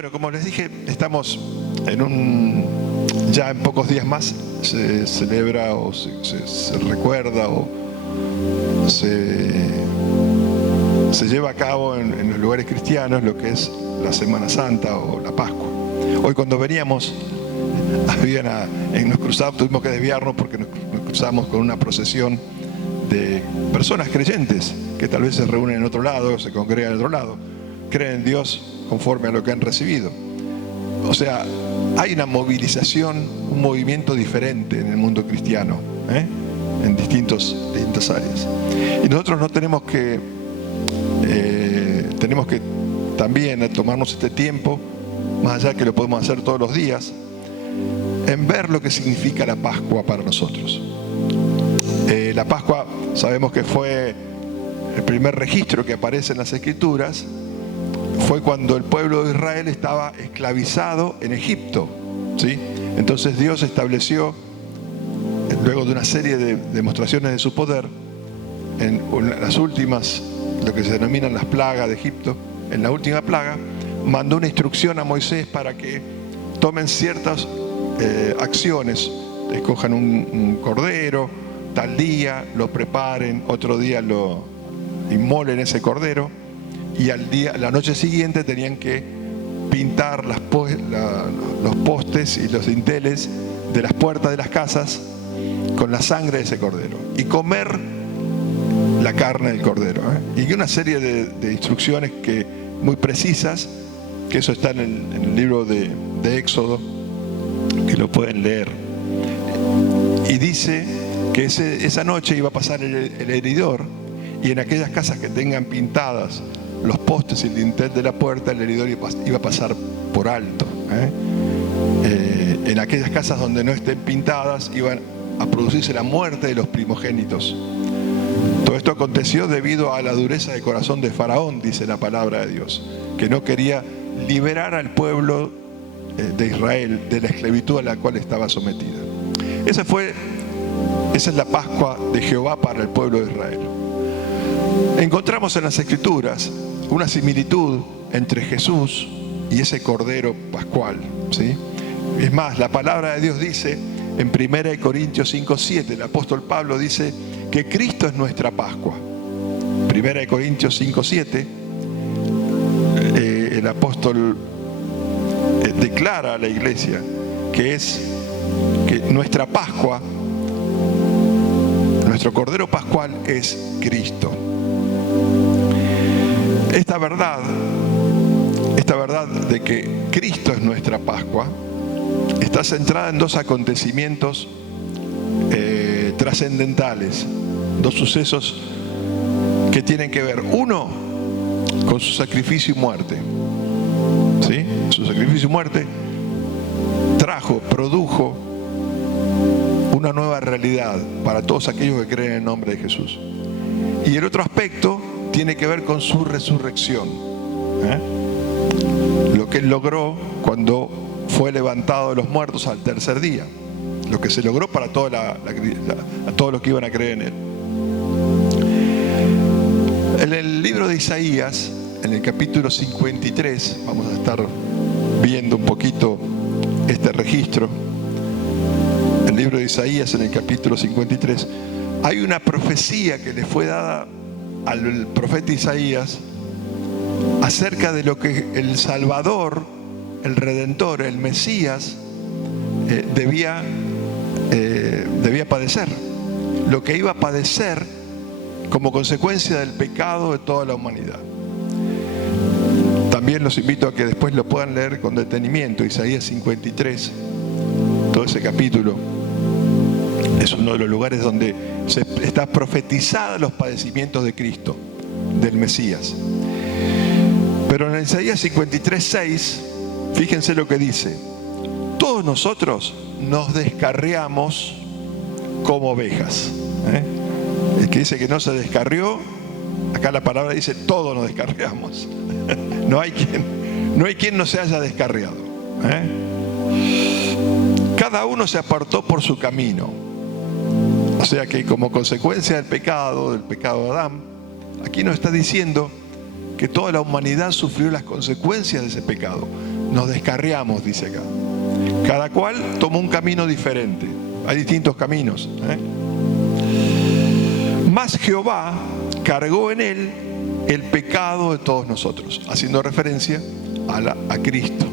Bueno, como les dije, estamos ya en pocos días más se celebra o se recuerda o se lleva a cabo en los lugares cristianos lo que es la Semana Santa o la Pascua. Hoy cuando veníamos, nos cruzamos, tuvimos que desviarnos porque nos cruzamos con una procesión de personas creyentes que tal vez se reúnen en otro lado, se congregan en otro lado, creen en Dios conforme a lo que han recibido. O sea, hay una movilización, un movimiento diferente en el mundo cristiano, en distintas áreas. Y nosotros no tenemos que también tomarnos este tiempo, más allá que lo podemos hacer todos los días, en ver lo que significa la Pascua para nosotros. La Pascua sabemos que fue el primer registro que aparece en las Escrituras. Fue cuando el pueblo de Israel estaba esclavizado en Egipto, ¿sí? Entonces Dios estableció, luego de una serie de demostraciones de su poder, en las últimas, lo que se denominan las plagas de Egipto, en la última plaga, mandó una instrucción a Moisés para que tomen ciertas acciones, escojan un cordero, tal día, lo preparen, otro día lo inmolen ese cordero, y la noche siguiente tenían que pintar los postes y los dinteles de las puertas de las casas con la sangre de ese cordero y comer la carne del cordero, y una serie de instrucciones muy precisas, que eso está en el libro de Éxodo, que lo pueden leer. Y dice que esa noche iba a pasar el heridor, y en aquellas casas que tengan pintadas los postes y el dintel de la puerta, el heridor iba a pasar por alto. En aquellas casas donde no estén pintadas iban a producirse la muerte de los primogénitos. Todo esto aconteció debido a la dureza de corazón de Faraón, dice la palabra de Dios, que no quería liberar al pueblo de Israel de la esclavitud a la cual estaba sometida. Esa es la Pascua de Jehová para el pueblo de Israel. Encontramos en las Escrituras una similitud entre Jesús y ese Cordero Pascual, ¿sí? Es más, la palabra de Dios dice en 1 Corintios 5:7, el apóstol Pablo dice que Cristo es nuestra Pascua. 1 Corintios 5:7, el apóstol declara a la iglesia que nuestra Pascua, nuestro Cordero Pascual es Cristo. Esta verdad de que Cristo es nuestra Pascua está centrada en dos acontecimientos trascendentales, dos sucesos que tienen que ver, uno con su sacrificio y muerte, ¿sí? Su sacrificio y muerte produjo una nueva realidad para todos aquellos que creen en el nombre de Jesús. Y el otro aspecto tiene que ver con su resurrección, lo que Él logró cuando fue levantado de los muertos al tercer día, lo que se logró para a todos los que iban a creer en Él. En el libro de Isaías, en el capítulo 53, vamos a estar viendo un poquito este registro. El libro de Isaías, en el capítulo 53, hay una profecía que le fue dada al profeta Isaías acerca de lo que el Salvador, el Redentor, el Mesías debía padecer, lo que iba a padecer como consecuencia del pecado de toda la humanidad. También los invito a que después lo puedan leer con detenimiento. Isaías 53, todo ese capítulo es uno de los lugares donde está profetizada los padecimientos de Cristo, del Mesías. Pero en Isaías 53:6, fíjense lo que dice: todos nosotros nos descarriamos como ovejas. El que dice que no se descarrió, acá la palabra dice todos nos descarriamos. No hay quien no se haya descarriado. Cada uno se apartó por su camino. O sea que como consecuencia del pecado de Adán, aquí nos está diciendo que toda la humanidad sufrió las consecuencias de ese pecado. nos descarriamos, dice acá. Cada cual tomó un camino diferente. Hay distintos caminos, Mas Jehová cargó en él el pecado de todos nosotros, haciendo referencia a Cristo.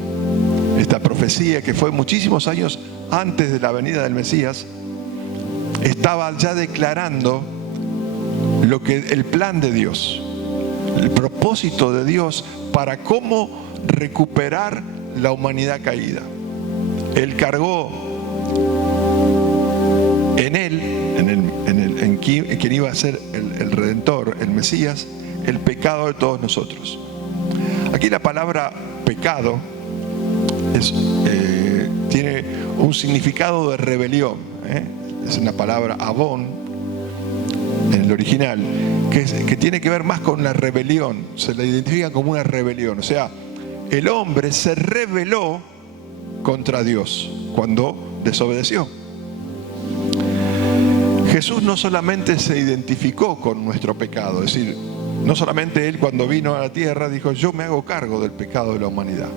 Esta profecía, que fue muchísimos años antes de la venida del Mesías, estaba ya declarando el plan de Dios, el propósito de Dios para cómo recuperar la humanidad caída. Él cargó en él, en quien iba a ser el Redentor, el Mesías, el pecado de todos nosotros. Aquí la palabra pecado tiene un significado de rebelión. Es una palabra avon en el original, que tiene que ver más con la rebelión. Se la identifica como una rebelión. O sea, el hombre se rebeló contra Dios cuando desobedeció. Jesús no solamente se identificó con nuestro pecado, es decir, no solamente Él cuando vino a la tierra dijo, yo me hago cargo del pecado de la humanidad,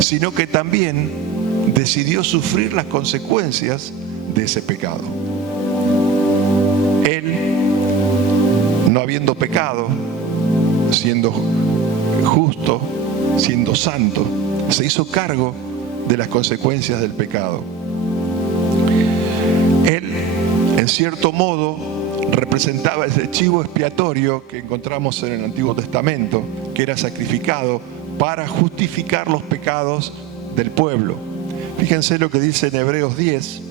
sino que también decidió sufrir las consecuencias de ese pecado. Él, no habiendo pecado, siendo justo, siendo santo, se hizo cargo de las consecuencias del pecado. Él, en cierto modo, representaba ese chivo expiatorio que encontramos en el Antiguo Testamento, que era sacrificado para justificar los pecados del pueblo. Fíjense lo que dice en Hebreos 10.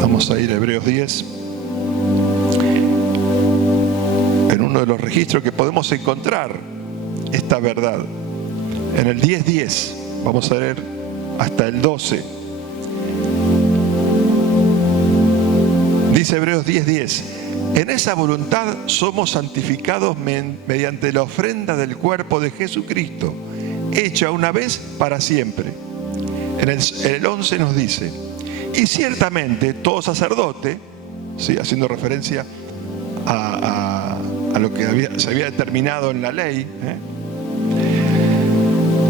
Vamos a ir a Hebreos 10. En uno de los registros que podemos encontrar esta verdad. En el 10:10, vamos a leer hasta el 12. Dice Hebreos 10:10, en esa voluntad somos santificados mediante la ofrenda del cuerpo de Jesucristo, hecha una vez para siempre. En el 11 nos dice, y ciertamente todo sacerdote, ¿sí?, haciendo referencia a lo que se había determinado en la ley,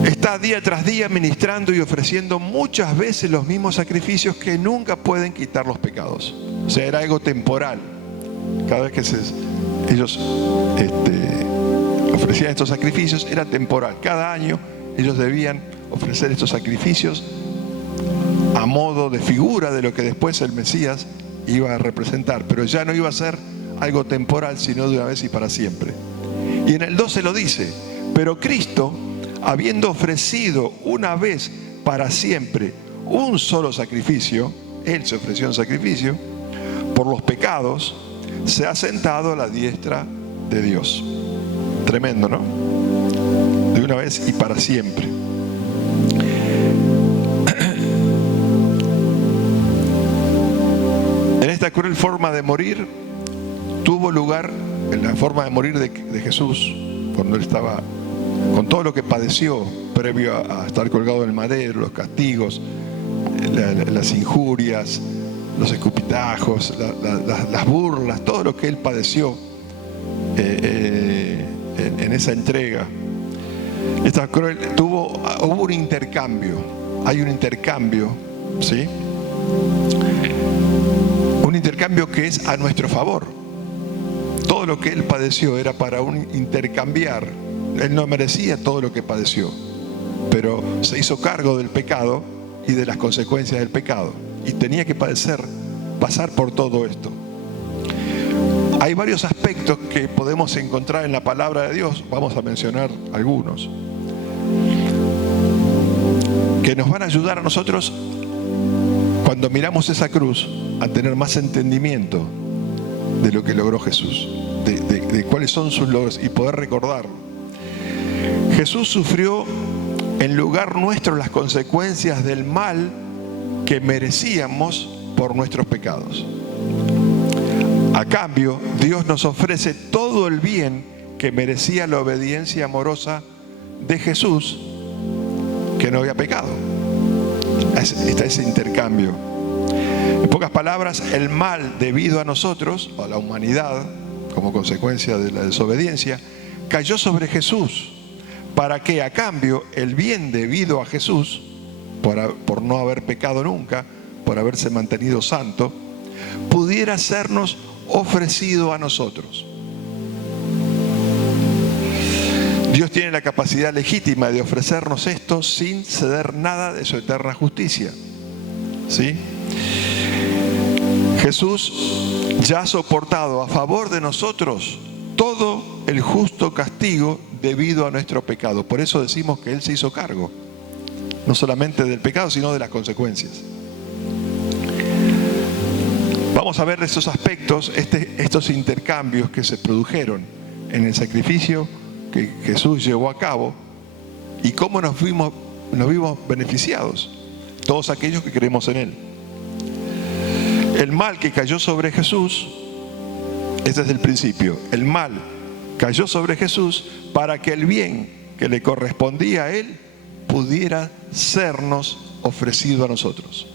está día tras día ministrando y ofreciendo muchas veces los mismos sacrificios que nunca pueden quitar los pecados. O sea, era algo temporal. Cada vez que ellos ofrecían estos sacrificios, era temporal. Cada año ellos debían ofrecer estos sacrificios a modo de figura de lo que después el Mesías iba a representar. Pero ya no iba a ser algo temporal, sino de una vez y para siempre. Y en el 12 lo dice, pero Cristo, habiendo ofrecido una vez para siempre un solo sacrificio, Él se ofreció un sacrificio por los pecados, se ha sentado a la diestra de Dios. Tremendo, ¿no? De una vez y para siempre. En esta cruel forma de morir tuvo lugar, en la forma de morir de Jesús, cuando Él estaba con todo lo que padeció previo a estar colgado en el madero, los castigos, las injurias, los escupitajos, las burlas, todo lo que Él padeció en esa entrega. Esta cruel, hubo un intercambio, hay un intercambio, ¿sí? Un intercambio que es a nuestro favor. Todo lo que Él padeció era para un intercambiar. Él no merecía todo lo que padeció, pero se hizo cargo del pecado y de las consecuencias del pecado. Y tenía que pasar por todo esto. Hay varios aspectos que podemos encontrar en la palabra de Dios, vamos a mencionar algunos, que nos van a ayudar a nosotros, cuando miramos esa cruz, a tener más entendimiento de lo que logró Jesús, de cuáles son sus logros y poder recordarlo. Jesús sufrió en lugar nuestro las consecuencias del mal que merecíamos por nuestros pecados. A cambio, Dios nos ofrece todo el bien que merecía la obediencia amorosa de Jesús, que no había pecado. Está ese intercambio. En pocas palabras, el mal debido a nosotros, a la humanidad, como consecuencia de la desobediencia, cayó sobre Jesús, para que a cambio el bien debido a Jesús, por no haber pecado nunca, por haberse mantenido santo, pudiera sernos ofrecido a nosotros. Dios tiene la capacidad legítima de ofrecernos esto sin ceder nada de su eterna justicia. ¿Sí? Jesús ya ha soportado a favor de nosotros todo el justo castigo debido a nuestro pecado. Por eso decimos que Él se hizo cargo, no solamente del pecado, sino de las consecuencias. Vamos a ver estos aspectos, estos intercambios que se produjeron en el sacrificio que Jesús llevó a cabo y cómo nos vimos beneficiados, todos aquellos que creemos en Él. El mal que cayó sobre Jesús, este es el principio, el mal cayó sobre Jesús para que el bien que le correspondía a Él pudiera sernos ofrecido a nosotros.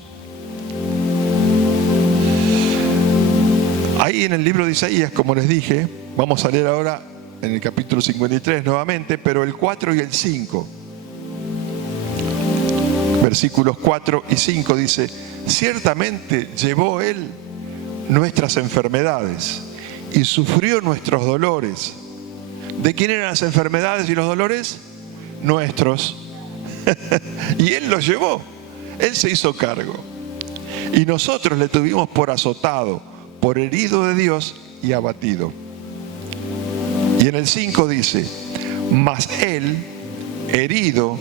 Ahí en el libro de Isaías, como les dije, vamos a leer ahora en el capítulo 53 nuevamente, pero el 4 y el 5. Versículos 4 y 5 dice: ciertamente llevó Él nuestras enfermedades y sufrió nuestros dolores. ¿De quién eran las enfermedades y los dolores? Nuestros. Y Él los llevó. Él se hizo cargo. Y nosotros le tuvimos por azotado, por herido de Dios y abatido. Y en el 5 dice: mas Él, herido,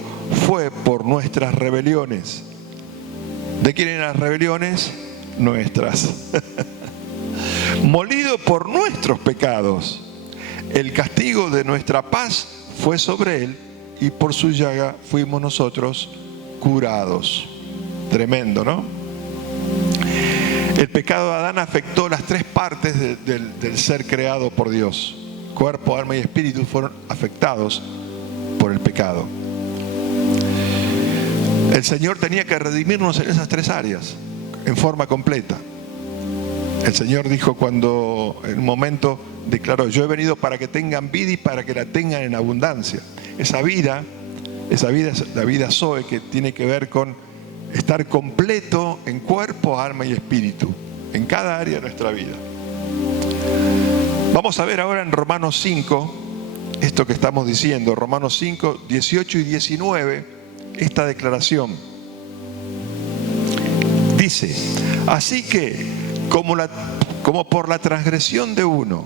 fue por nuestras rebeliones. ¿De quién eran las rebeliones? Nuestras. Molido por nuestros pecados. El castigo de nuestra paz fue sobre Él, y por su llaga fuimos nosotros curados. Tremendo, ¿no? El pecado de Adán afectó las tres partes del ser creado por Dios. Cuerpo, alma y espíritu fueron afectados por el pecado. El Señor tenía que redimirnos en esas tres áreas, en forma completa. El Señor dijo cuando en un momento declaró: yo he venido para que tengan vida y para que la tengan en abundancia. Esa vida es la vida Zoe, que tiene que ver con estar completo en cuerpo, alma y espíritu, en cada área de nuestra vida. Vamos a ver ahora en Romanos 5, esto que estamos diciendo, Romanos 5, 18 y 19, esta declaración. Dice: así que, como por la transgresión de uno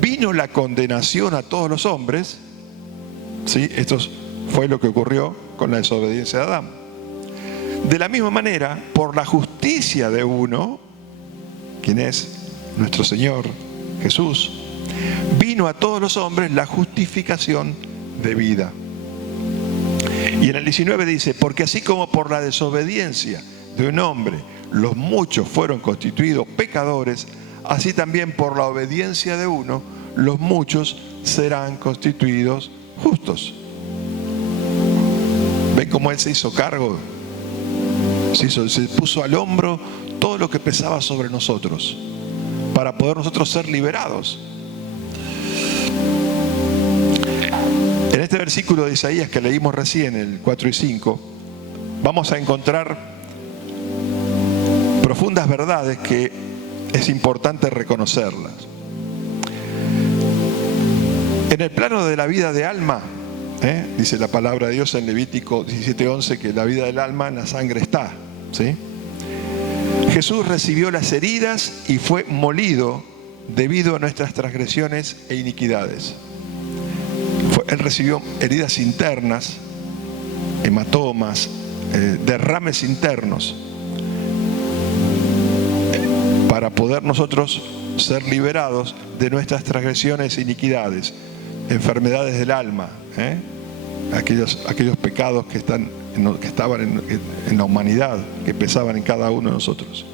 vino la condenación a todos los hombres, ¿sí? Esto fue lo que ocurrió con la desobediencia de Adán. De la misma manera, por la justicia de uno, quien es nuestro Señor Jesús, vino a todos los hombres la justificación de vida. Y en el 19 dice: porque así como por la desobediencia de un hombre los muchos fueron constituidos pecadores, así también por la obediencia de uno los muchos serán constituidos justos. ¿Ven cómo Él se hizo cargo? Se puso al hombro todo lo que pesaba sobre nosotros, para poder nosotros ser liberados. En este versículo de Isaías que leímos recién, el 4 y 5, vamos a encontrar profundas verdades que es importante reconocerlas. En el plano de la vida de alma, dice la palabra de Dios en Levítico 17:11 que la vida del alma en la sangre está, ¿sí? Jesús recibió las heridas y fue molido debido a nuestras transgresiones e iniquidades. Él recibió heridas internas, hematomas, derrames internos, para poder nosotros ser liberados de nuestras transgresiones e iniquidades, enfermedades del alma, aquellos pecados que estaban en la humanidad, que pesaban en cada uno de nosotros,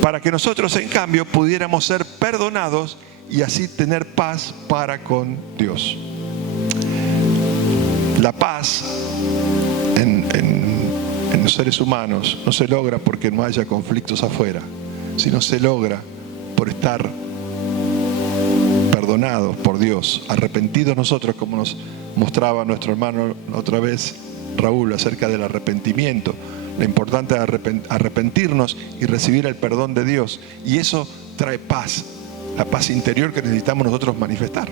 para que nosotros en cambio pudiéramos ser perdonados y así tener paz para con Dios. La paz en los seres humanos no se logra porque no haya conflictos afuera, sino se logra por estar perdonados por Dios, arrepentidos nosotros como nos mostraba nuestro hermano otra vez, Raúl, acerca del arrepentimiento, la importancia de arrepentirnos y recibir el perdón de Dios. Y eso trae paz, la paz interior que necesitamos nosotros manifestar.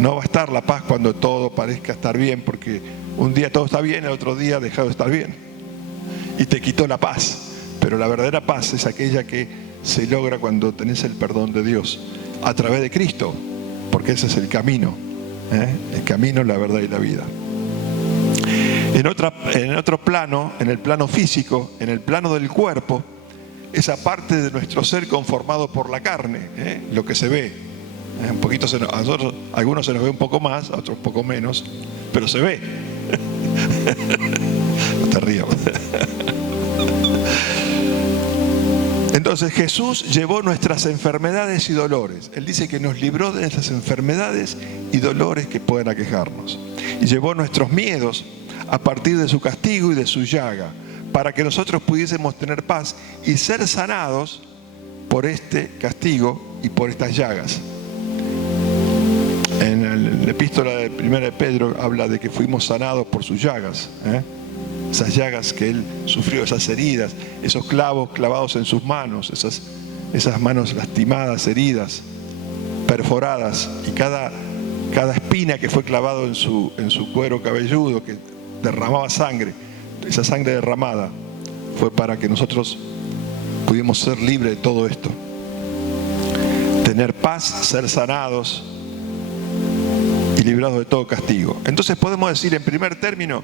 No va a estar la paz cuando todo parezca estar bien, porque un día todo está bien, el otro día ha dejado de estar bien y te quitó la paz. Pero la verdadera paz es aquella que se logra cuando tenés el perdón de Dios a través de Cristo, porque ese es el camino, el camino, la verdad y la vida. En otro plano, en el plano físico, en el plano del cuerpo, esa parte de nuestro ser conformado por la carne, lo que se ve. Un poquito a nosotros, a algunos se nos ve un poco más, a otros un poco menos, pero se ve. No te rías. Entonces Jesús llevó nuestras enfermedades y dolores. Él dice que nos libró de esas enfermedades y dolores que pueden aquejarnos. Y llevó nuestros miedos a partir de su castigo y de su llaga, para que nosotros pudiésemos tener paz y ser sanados por este castigo y por estas llagas. En la epístola de 1 de Pedro habla de que fuimos sanados por sus llagas. Esas llagas que Él sufrió, esas heridas, esos clavos clavados en sus manos, esas manos lastimadas, heridas, perforadas, y cada espina que fue clavado en su cuero cabelludo, que derramaba sangre, esa sangre derramada fue para que nosotros pudiéramos ser libres de todo esto. Tener paz, ser sanados y librados de todo castigo. Entonces podemos decir en primer término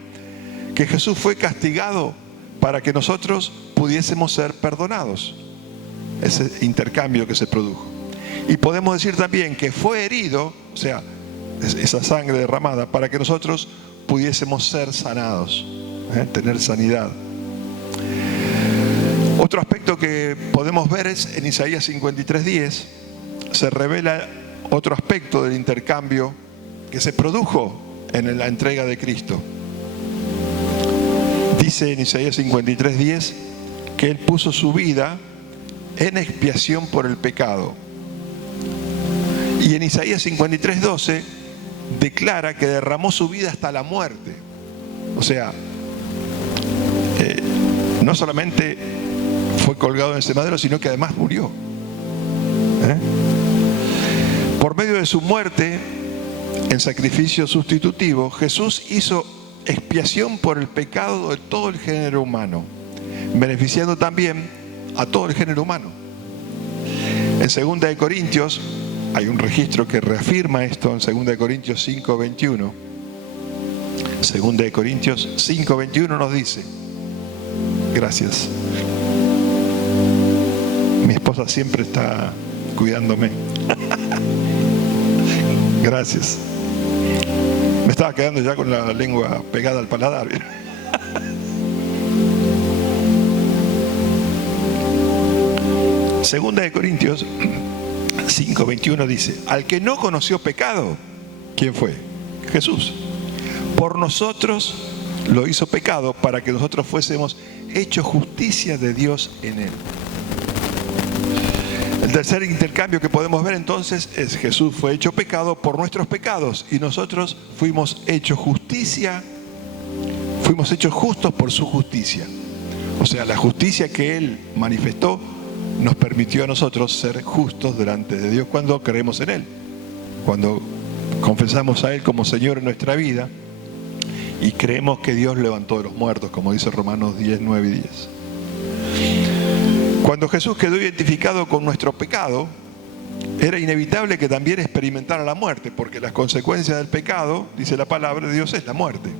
que Jesús fue castigado para que nosotros pudiésemos ser perdonados. Ese intercambio que se produjo. Y podemos decir también que fue herido, o sea, esa sangre derramada, para que nosotros pudiésemos ser sanados, tener sanidad. Otro aspecto que podemos ver es en Isaías 53:10, se revela otro aspecto del intercambio que se produjo en la entrega de Cristo. Dice en Isaías 53:10 que Él puso su vida en expiación por el pecado. Y en Isaías 53:12 declara que derramó su vida hasta la muerte. O sea, no solamente fue colgado en ese madero, sino que además murió. Por medio de su muerte, en sacrificio sustitutivo, Jesús hizo expiación por el pecado de todo el género humano, beneficiando también a todo el género humano. En 2 de Corintios, hay un registro que reafirma esto en 2 de Corintios 5:21. 2 de Corintios 5:21 nos dice, gracias. Mi esposa siempre está cuidándome. Gracias. Me estaba quedando ya con la lengua pegada al paladar. 2 de Corintios 5:21 dice, al que no conoció pecado, ¿quién fue? Jesús. Por nosotros lo hizo pecado para que nosotros fuésemos hechos justicia de Dios en él. El tercer intercambio que podemos ver entonces es Jesús fue hecho pecado por nuestros pecados y nosotros fuimos hechos justicia, fuimos hechos justos por su justicia. O sea, la justicia que Él manifestó nos permitió a nosotros ser justos delante de Dios cuando creemos en Él, cuando confesamos a Él como Señor en nuestra vida y creemos que Dios levantó de los muertos, como dice Romanos 10, 9 y 10. Cuando Jesús quedó identificado con nuestro pecado, era inevitable que también experimentara la muerte, porque las consecuencias del pecado, dice la palabra de Dios, es la muerte.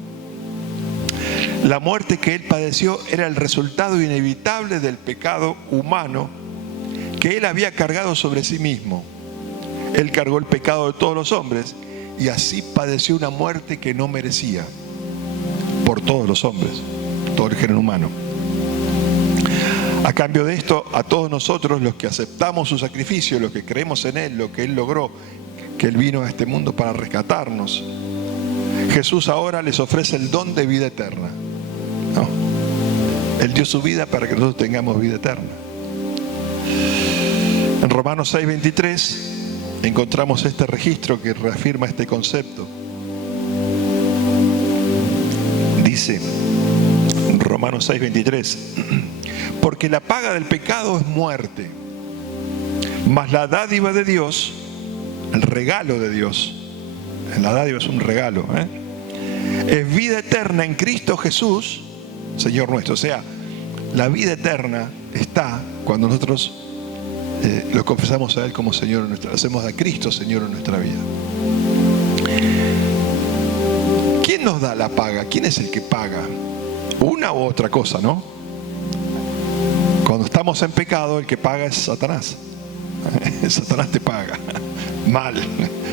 La muerte que Él padeció era el resultado inevitable del pecado humano que Él había cargado sobre sí mismo. Él cargó el pecado de todos los hombres y así padeció una muerte que no merecía por todos los hombres, todo el género humano. A cambio de esto, a todos nosotros, los que aceptamos su sacrificio, los que creemos en Él, lo que Él logró, que Él vino a este mundo para rescatarnos, Jesús ahora les ofrece el don de vida eterna. No. Él dio su vida para que nosotros tengamos vida eterna. En Romanos 6:23 encontramos este registro que reafirma este concepto. dice Romanos 6:23, porque la paga del pecado es muerte, mas la dádiva de Dios, el regalo de Dios, la dádiva es un regalo, es vida eterna en Cristo Jesús, Señor nuestro. O sea, la vida eterna está cuando nosotros lo confesamos a Él como Señor en nuestra vida, hacemos a Cristo Señor en nuestra vida. ¿Quién nos da la paga? ¿Quién es el que paga? Una u otra cosa, ¿no? Cuando estamos en pecado, el que paga es Satanás. Satanás te paga mal,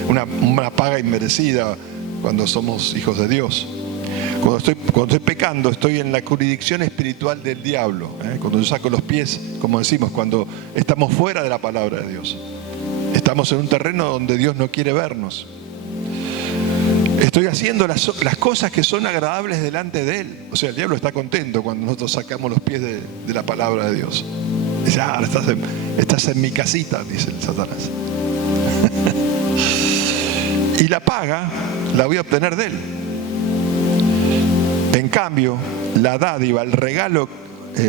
una paga inmerecida cuando somos hijos de Dios. Cuando estoy pecando, estoy en la jurisdicción espiritual del diablo. Cuando yo saco los pies, como decimos, cuando estamos fuera de la palabra de Dios. Estamos en un terreno donde Dios no quiere vernos. Estoy haciendo las cosas que son agradables delante de Él. O sea, el diablo está contento cuando nosotros sacamos los pies de la palabra de Dios. Dice, estás en mi casita, dice el Satanás. Y la paga la voy a obtener de Él. En cambio, la dádiva, el regalo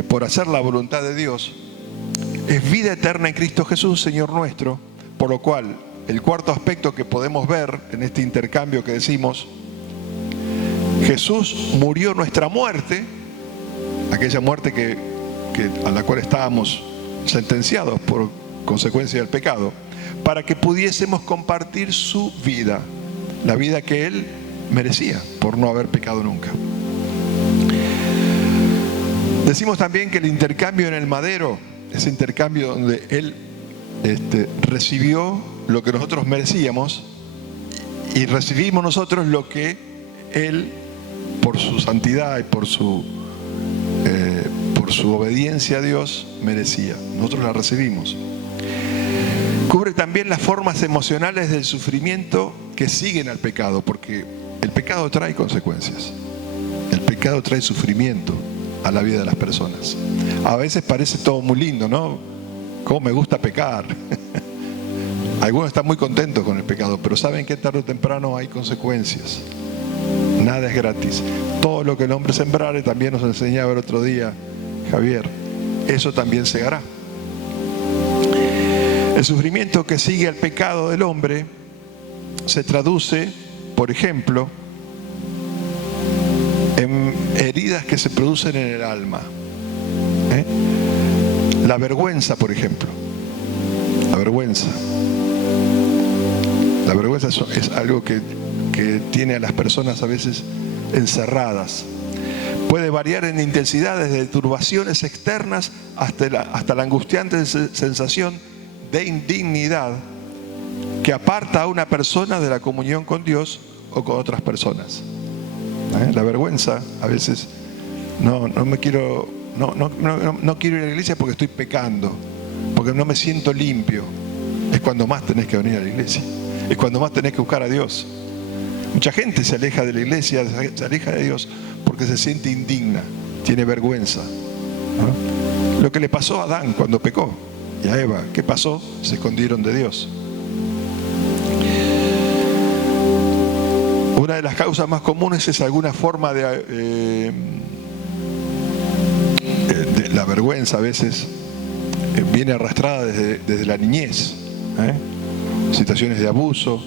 por hacer la voluntad de Dios, es vida eterna en Cristo Jesús, Señor nuestro. Por lo cual, el cuarto aspecto que podemos ver en este intercambio que decimos, Jesús murió nuestra muerte, aquella muerte a la cual estábamos sentenciados por consecuencia del pecado, para que pudiésemos compartir su vida, la vida que Él merecía por no haber pecado nunca. Decimos también que el intercambio en el madero, ese intercambio donde Él recibió lo que nosotros merecíamos y recibimos nosotros lo que Él, por su santidad y por su obediencia a Dios, merecía. Nosotros la recibimos. Cubre también las formas emocionales del sufrimiento que siguen al pecado, porque el pecado trae consecuencias. El pecado trae sufrimiento a la vida de las personas. A veces parece todo muy lindo, ¿no? Cómo me gusta pecar. Algunos están muy contentos con el pecado, pero saben que tarde o temprano hay consecuencias. Nada es gratis. Todo lo que el hombre sembrare, también nos enseñaba el otro día Javier, eso también segará. El sufrimiento que sigue al pecado del hombre se traduce, por ejemplo, en heridas que se producen en el alma. La vergüenza, por ejemplo. La vergüenza es algo que tiene a las personas a veces encerradas. Puede variar en intensidad desde turbaciones externas hasta la angustiante sensación de indignidad que aparta a una persona de la comunión con Dios o con otras personas. La vergüenza a veces no quiero ir a la iglesia porque estoy pecando, porque no me siento limpio. Es cuando más tenés que venir a la iglesia, es cuando más tenés que buscar a Dios. Mucha gente se aleja de la iglesia, se aleja de Dios porque se siente indigna, tiene vergüenza, ¿no? Lo que le pasó a Adán cuando pecó y a Eva, ¿qué pasó? Se escondieron de Dios. Una de las causas más comunes es alguna forma de la vergüenza. A veces viene arrastrada desde la niñez, situaciones de abuso,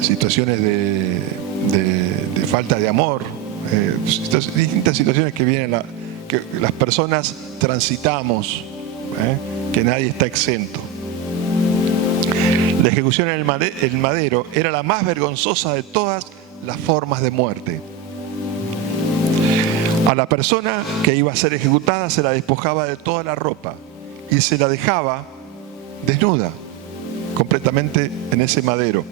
situaciones de falta de amor, distintas situaciones que que las personas transitamos, que nadie está exento. La ejecución en el madero era la más vergonzosa de todas las formas de muerte. A la persona que iba a ser ejecutada se la despojaba de toda la ropa y se la dejaba desnuda, completamente en ese madero,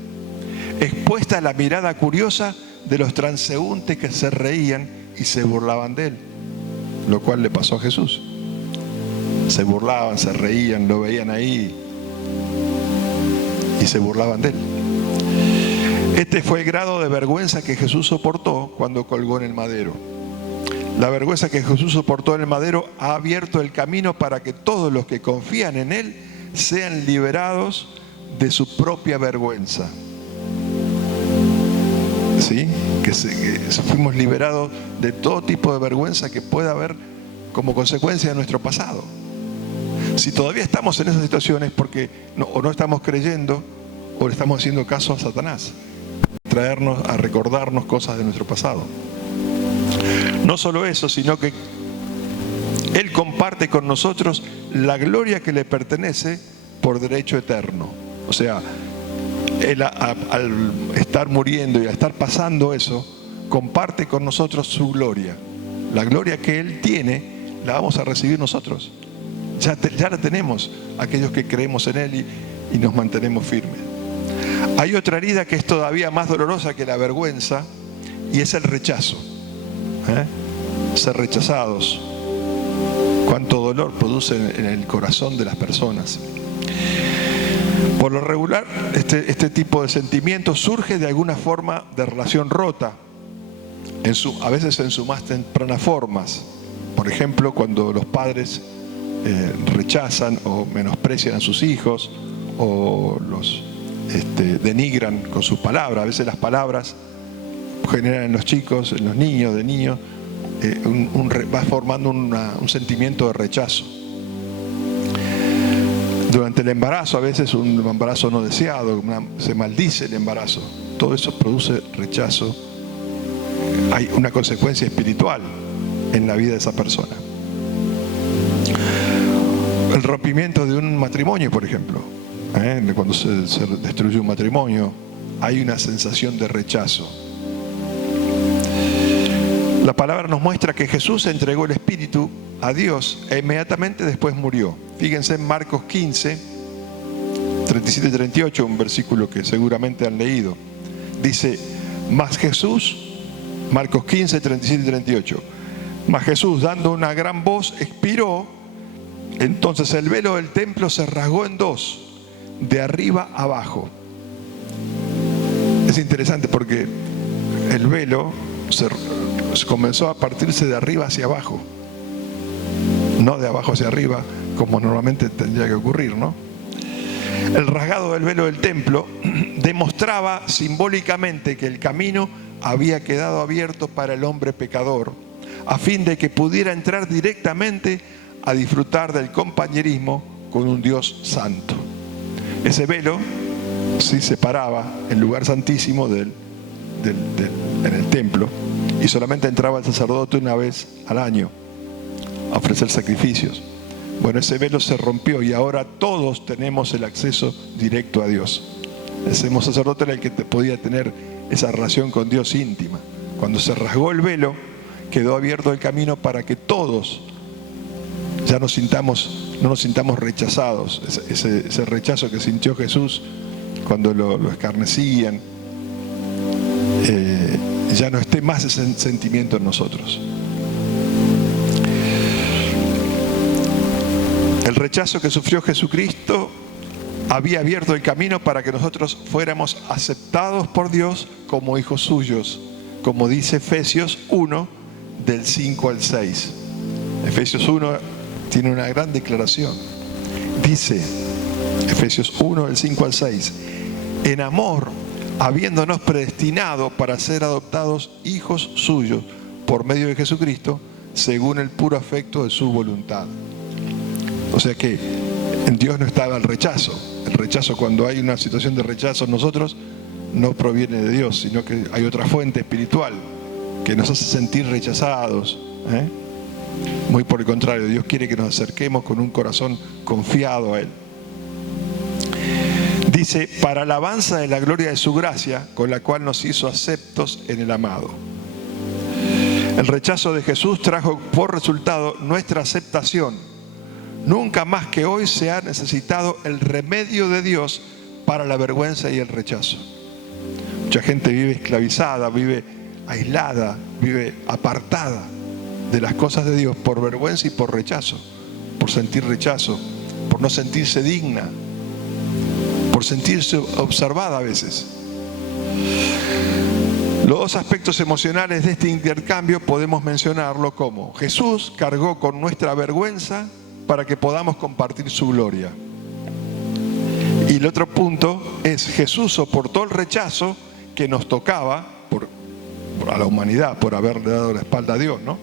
expuesta a la mirada curiosa de los transeúntes que se reían y se burlaban de Él, lo cual le pasó a Jesús. Se burlaban, se reían, lo veían ahí y se burlaban de Él. Este fue el grado de vergüenza que Jesús soportó cuando colgó en el madero. La vergüenza que Jesús soportó en el madero ha abierto el camino para que todos los que confían en Él sean liberados de su propia vergüenza. ¿sí? Que fuimos liberados de todo tipo de vergüenza que pueda haber como consecuencia de nuestro pasado. Si todavía estamos en esas situaciones porque o no estamos creyendo o le estamos haciendo caso a Satanás, traernos a recordarnos cosas de nuestro pasado. No solo eso, sino que Él comparte con nosotros la gloria que le pertenece por derecho eterno. O sea, Él al estar muriendo y al estar pasando eso, comparte con nosotros su gloria. La gloria que Él tiene, la vamos a recibir nosotros. Ya la tenemos, aquellos que creemos en Él y nos mantenemos firmes. Hay otra herida que es todavía más dolorosa que la vergüenza, y es el rechazo. Ser rechazados. Cuánto dolor produce en el corazón de las personas. Por lo regular, este tipo de sentimiento surge de alguna forma de relación rota, a veces en sus más tempranas formas. Por ejemplo, cuando los padres rechazan o menosprecian a sus hijos o los denigran con sus palabras. A veces las palabras generan en los chicos, en los niños, va formando un sentimiento de rechazo. Durante el embarazo, a veces un embarazo no deseado, se maldice el embarazo. Todo eso produce rechazo. Hay una consecuencia espiritual en la vida de esa persona. El rompimiento de un matrimonio, por ejemplo, cuando se destruye un matrimonio, hay una sensación de rechazo. La palabra nos muestra que Jesús entregó el Espíritu a Dios e inmediatamente después murió. Fíjense en Marcos 15, 37 y 38, un versículo que seguramente han leído. Dice, mas Jesús, Marcos 15, 37 y 38, mas Jesús, dando una gran voz, expiró. Entonces el velo del templo se rasgó en dos, de arriba a abajo. Es interesante porque el velo comenzó a partirse de arriba hacia abajo, no de abajo hacia arriba, como normalmente tendría que ocurrir, ¿no? El rasgado del velo del templo demostraba simbólicamente que el camino había quedado abierto para el hombre pecador, a fin de que pudiera entrar directamente a disfrutar del compañerismo con un Dios santo. Ese velo sí separaba el lugar santísimo en el templo, y solamente entraba el sacerdote una vez al año a ofrecer sacrificios. Bueno, ese velo se rompió y ahora todos tenemos el acceso directo a Dios. El sacerdote era el que podía tener esa relación con Dios íntima. Cuando se rasgó el velo, quedó abierto el camino para que todos ya no nos sintamos rechazados. Ese rechazo que sintió Jesús cuando lo escarnecían, ya no esté más ese sentimiento en nosotros. El rechazo que sufrió Jesucristo había abierto el camino para que nosotros fuéramos aceptados por Dios como hijos suyos, como dice Efesios 1, del 5 al 6. Efesios 1 tiene una gran declaración. Dice, Efesios 1, del 5 al 6, en amor, habiéndonos predestinado para ser adoptados hijos suyos por medio de Jesucristo, según el puro afecto de su voluntad. O sea que en Dios no estaba el rechazo. El rechazo, cuando hay una situación de rechazo en nosotros, no proviene de Dios, sino que hay otra fuente espiritual que nos hace sentir rechazados. Muy por el contrario, Dios quiere que nos acerquemos con un corazón confiado a Él. Dice, para alabanza de la gloria de su gracia, con la cual nos hizo aceptos en el amado. El rechazo de Jesús trajo por resultado nuestra aceptación. Nunca más que hoy se ha necesitado el remedio de Dios para la vergüenza y el rechazo. Mucha gente vive esclavizada, vive aislada, vive apartada de las cosas de Dios por vergüenza y por rechazo, por sentir rechazo, por no sentirse digna, por sentirse observada a veces. Los dos aspectos emocionales de este intercambio podemos mencionarlo como: Jesús cargó con nuestra vergüenza para que podamos compartir su gloria. Y el otro punto es: Jesús soportó el rechazo que nos tocaba a la humanidad por haberle dado la espalda a Dios, ¿no?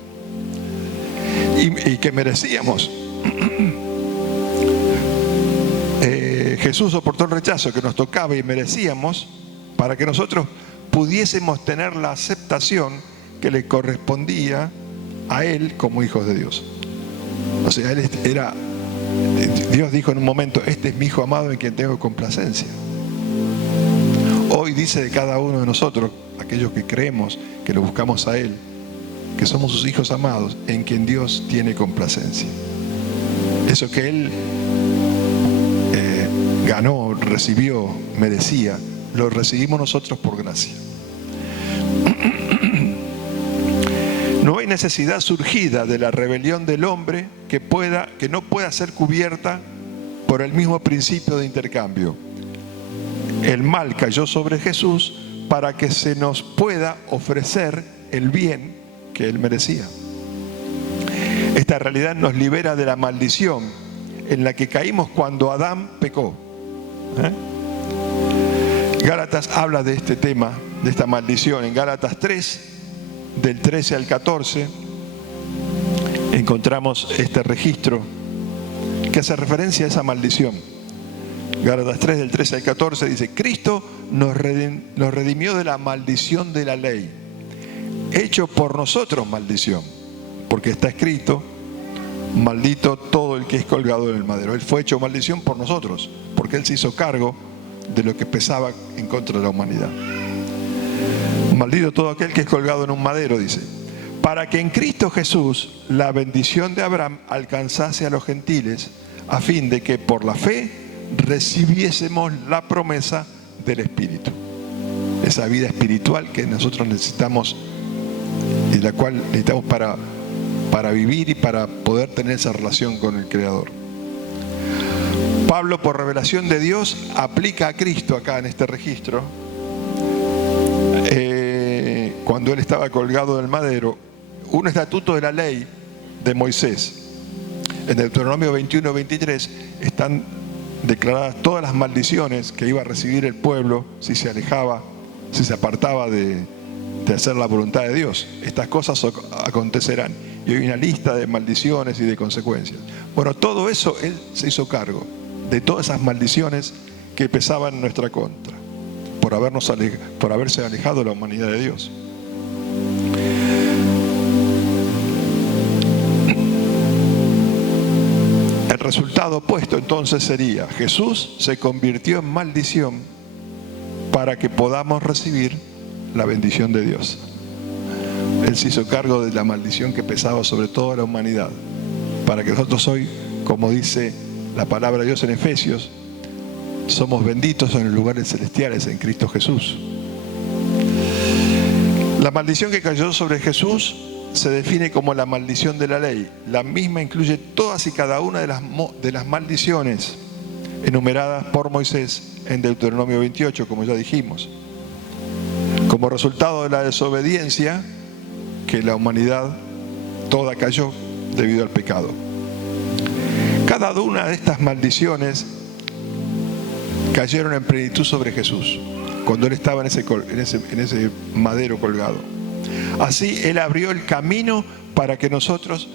Y que merecíamos. Jesús soportó el rechazo que nos tocaba y merecíamos para que nosotros pudiésemos tener la aceptación que le correspondía a Él como hijos de Dios. O sea, Dios dijo en un momento: este es mi hijo amado en quien tengo complacencia. Hoy dice de cada uno de nosotros, aquellos que creemos, que lo buscamos a Él, que somos sus hijos amados en quien Dios tiene complacencia. Eso que Él ganó, recibió, merecía, lo recibimos nosotros por gracia. No hay necesidad surgida de la rebelión del hombre que no pueda ser cubierta por el mismo principio de intercambio. El mal cayó sobre Jesús para que se nos pueda ofrecer el bien que Él merecía. Esta realidad nos libera de la maldición en la que caímos cuando Adán pecó. Gálatas habla de este tema, de esta maldición. En Gálatas 3, del 13 al 14, encontramos este registro que hace referencia a esa maldición. Gálatas 3, del 13 al 14 dice: Cristo nos redimió de la maldición de la ley, hecho por nosotros maldición, porque está escrito: maldito todo el que es colgado en el madero. Él fue hecho maldición por nosotros, porque Él se hizo cargo de lo que pesaba en contra de la humanidad. Maldito todo aquel que es colgado en un madero, dice, para que en Cristo Jesús la bendición de Abraham alcanzase a los gentiles, a fin de que por la fe recibiésemos la promesa del Espíritu. Esa vida espiritual que nosotros necesitamos y la cual necesitamos para vivir y para poder tener esa relación con el Creador. Pablo, por revelación de Dios, aplica a Cristo acá en este registro. Cuando Él estaba colgado del madero, un estatuto de la ley de Moisés. En Deuteronomio 21-23 están declaradas todas las maldiciones que iba a recibir el pueblo si se alejaba, si se apartaba de hacer la voluntad de Dios. Estas cosas acontecerán. Y hay una lista de maldiciones y de consecuencias. Bueno, todo eso Él se hizo cargo de todas esas maldiciones que pesaban en nuestra contra por haberse alejado de la humanidad de Dios. El resultado opuesto entonces sería: Jesús se convirtió en maldición para que podamos recibir la bendición de Dios. Él se hizo cargo de la maldición que pesaba sobre toda la humanidad, para que nosotros hoy, como dice la palabra de Dios en Efesios, somos benditos en los lugares celestiales en Cristo Jesús. La maldición que cayó sobre Jesús se define como la maldición de la ley. La misma incluye todas y cada una de las maldiciones enumeradas por Moisés en Deuteronomio 28, como ya dijimos. Como resultado de la desobediencia, que la humanidad toda cayó debido al pecado. Cada una de estas maldiciones cayeron en plenitud sobre Jesús cuando Él estaba en ese madero colgado. Así Él abrió el camino para que nosotros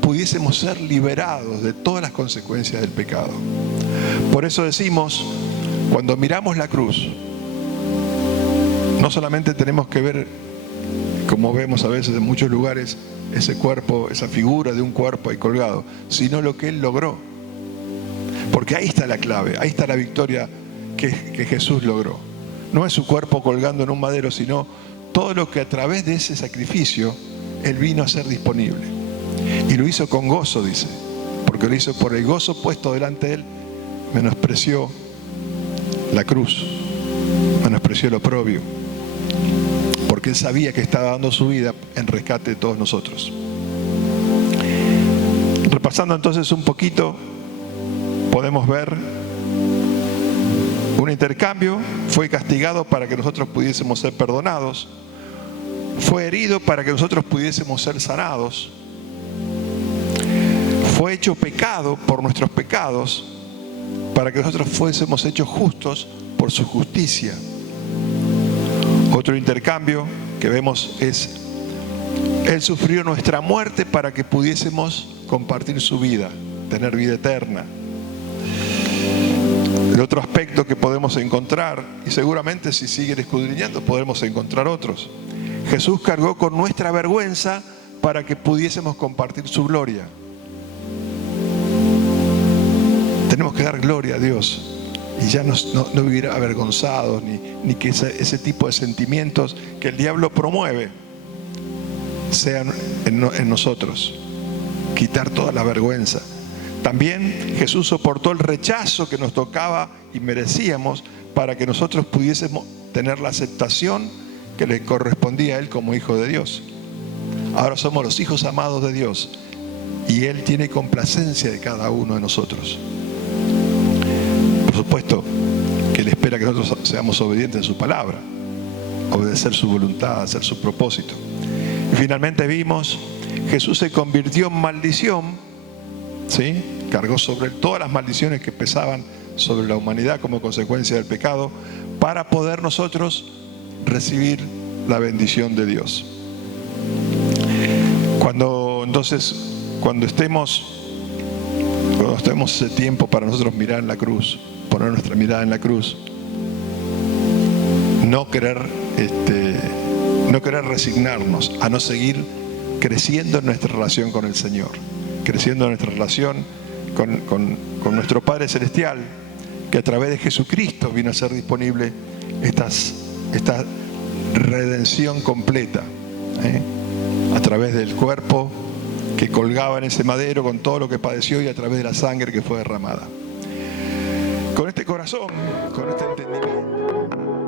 pudiésemos ser liberados de todas las consecuencias del pecado. Por eso decimos, cuando miramos la cruz, no solamente tenemos que ver, como vemos a veces en muchos lugares, ese cuerpo, esa figura de un cuerpo ahí colgado, sino lo que Él logró. Porque ahí está la clave, ahí está la victoria que Jesús logró. No es su cuerpo colgando en un madero, sino todo lo que a través de ese sacrificio Él vino a ser disponible. Y lo hizo con gozo, dice, porque lo hizo por el gozo puesto delante de Él. Menospreció la cruz, menospreció el oprobio, porque Él sabía que estaba dando su vida en rescate de todos nosotros. Repasando entonces un poquito, podemos ver un intercambio. Fue castigado para que nosotros pudiésemos ser perdonados. Fue herido para que nosotros pudiésemos ser sanados. Fue hecho pecado por nuestros pecados para que nosotros fuésemos hechos justos por su justicia. Otro intercambio, que vemos es: Él sufrió nuestra muerte para que pudiésemos compartir su vida, tener vida eterna. El otro aspecto que podemos encontrar, y seguramente si siguen escudriñando podremos encontrar otros: Jesús cargó con nuestra vergüenza para que pudiésemos compartir su gloria. Tenemos que dar gloria a Dios y ya no vivir avergonzados, ni que ese tipo de sentimientos que el diablo promueve sean en nosotros. Quitar toda la vergüenza. También Jesús soportó el rechazo que nos tocaba y merecíamos para que nosotros pudiésemos tener la aceptación que le correspondía a Él como Hijo de Dios. Ahora somos los hijos amados de Dios y Él tiene complacencia de cada uno de nosotros. Por supuesto que Él espera que nosotros seamos obedientes a su palabra, obedecer su voluntad, hacer su propósito. Y finalmente vimos, Jesús se convirtió en maldición, ¿sí? Cargó sobre Él todas las maldiciones que pesaban sobre la humanidad como consecuencia del pecado, para poder nosotros recibir la bendición de Dios. Cuando estemos ese tiempo para nosotros mirar en la cruz, poner nuestra mirada en la cruz, no querer resignarnos a no seguir creciendo en nuestra relación con el Señor, creciendo en nuestra relación con nuestro Padre Celestial, que a través de Jesucristo vino a ser disponible esta redención completa, a través del cuerpo que colgaba en ese madero con todo lo que padeció y a través de la sangre que fue derramada. Con este corazón, con este entendimiento.